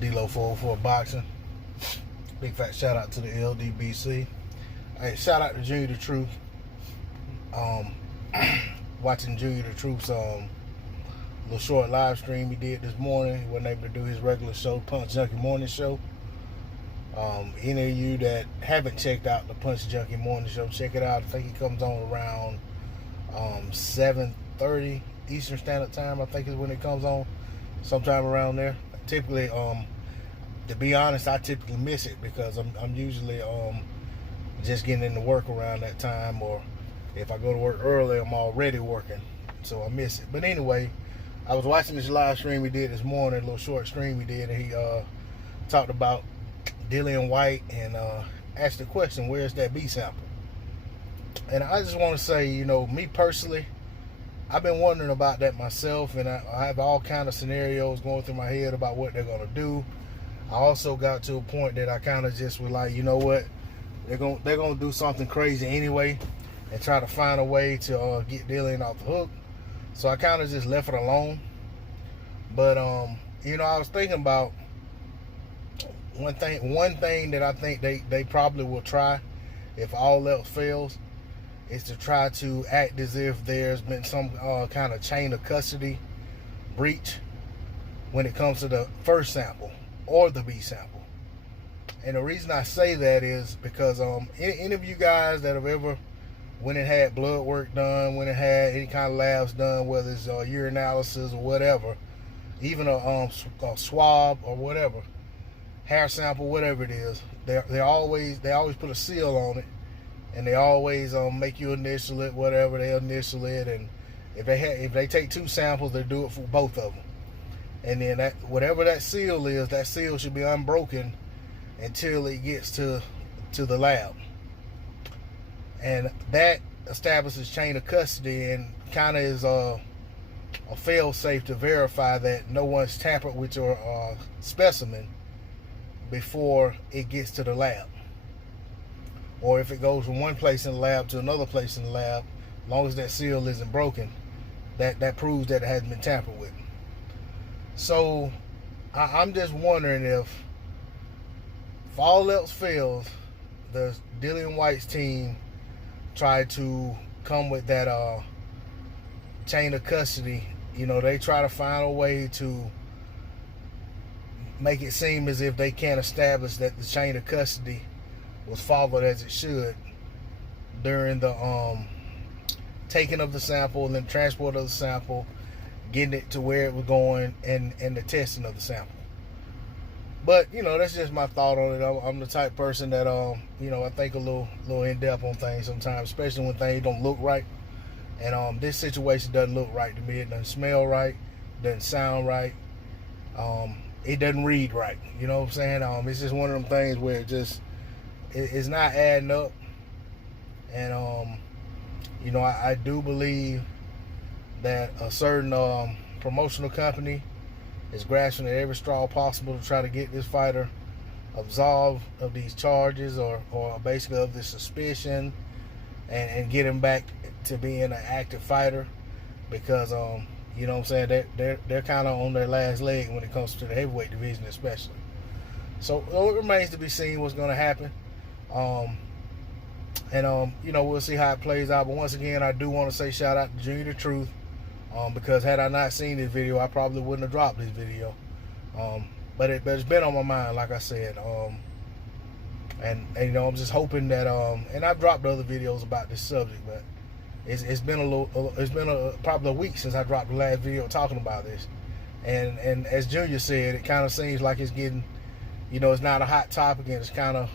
D-Lo 404 Boxing. Big fat shout out to the LDBC. Hey, shout out to Junior the Truth. Watching Junior the Truth's little short live stream he did this morning. He wasn't able to do his regular show, Punch Junkie Morning Show. Any of you that haven't checked out the Punch Junkie Morning Show, check it out. I think he comes on around 7:30 Eastern Standard Time, I think is when it comes on, sometime around there. Typically, to be honest, I typically miss it because I'm usually just getting into work around that time, or if I go to work early, I'm already working, so I miss it. But anyway, I was watching this live stream he did this morning, a little short stream he did, and he talked about Dillian Whyte and asked the question, where's that B sample? And I just want to say, you know, me personally, I've been wondering about that myself, and I have all kind of scenarios going through my head about what they're going to do. I also got to a point that I kind of just was like, you know what, they're gonna do something crazy anyway and try to find a way to get Dillian off the hook. So I kind of just left it alone. But you know, I was thinking about one thing that I think they probably will try, if all else fails, is to try to act as if there's been some kind of chain of custody breach when it comes to the first sample or the B sample. And the reason I say that is because any of you guys that have ever went and had blood work done, went and had any kind of labs done, whether it's urinalysis or whatever, even a swab or whatever, hair sample, whatever it is, they always put a seal on it, and they always make you initial it, whatever they initial it, and if they take two samples, they do it for both of them, and then whatever that seal is, that seal should be unbroken until it gets to the lab, and that establishes chain of custody and kind of is a fail-safe to verify that no one's tampered with your specimen before it gets to the lab. Or if it goes from one place in the lab to another place in the lab, as long as that seal isn't broken, that proves that it hasn't been tampered with. So I'm just wondering if all else fails, the Dillian Whyte's team tried to come with that chain of custody. You know, they try to find a way to make it seem as if they can't establish that the chain of custody was followed as it should during the taking of the sample and then transport of the sample, getting it to where it was going, and the testing of the sample. But you know, that's just my thought on it. I'm the type of person that you know, I think a little in depth on things sometimes, especially when things don't look right. And this situation doesn't look right to me. It doesn't smell right, doesn't sound right. It doesn't read right. You know what I'm saying? It's just one of them things where it's not adding up. And you know, I do believe that a certain promotional company is grasping at every straw possible to try to get this fighter absolved of these charges, or basically of this suspicion, and get him back to being an active fighter, because you know what I'm saying, they're kind of on their last leg when it comes to the heavyweight division especially. So it remains to be seen what's going to happen. You know, we'll see how it plays out. But once again, I do want to say shout out to Junior the Truth, because had I not seen this video, I probably wouldn't have dropped this video. But it's been on my mind, like I said. And you know, I'm just hoping that and I've dropped other videos about this subject, but it's been probably a week since I dropped the last video talking about this. And as Junior said, it kind of seems like it's getting, you know, it's not a hot topic, and it's kind of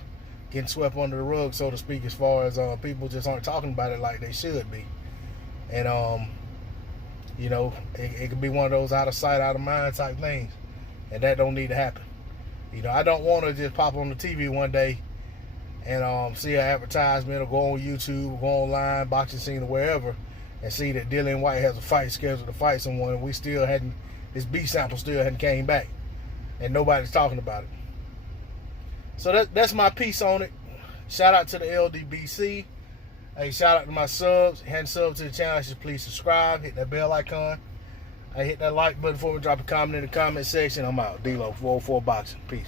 getting swept under the rug, so to speak, as far as people just aren't talking about it like they should be. And you know, it could be one of those out of sight, out of mind type things, and that don't need to happen. You know, I don't want to just pop on the TV one day and see an advertisement, or go on YouTube, or go online, boxing scene, or wherever, and see that Dillian Whyte has a fight scheduled to fight someone, and this B sample still hadn't came back, and nobody's talking about it. So that's my piece on it. Shout out to the LDBC. Hey, shout out to my subs. If you hadn't subbed to the channel, just please subscribe, hit that bell icon. Hey, hit that like button for me. Drop a comment in the comment section. I'm out. D-Lo, 404 Boxing. Peace.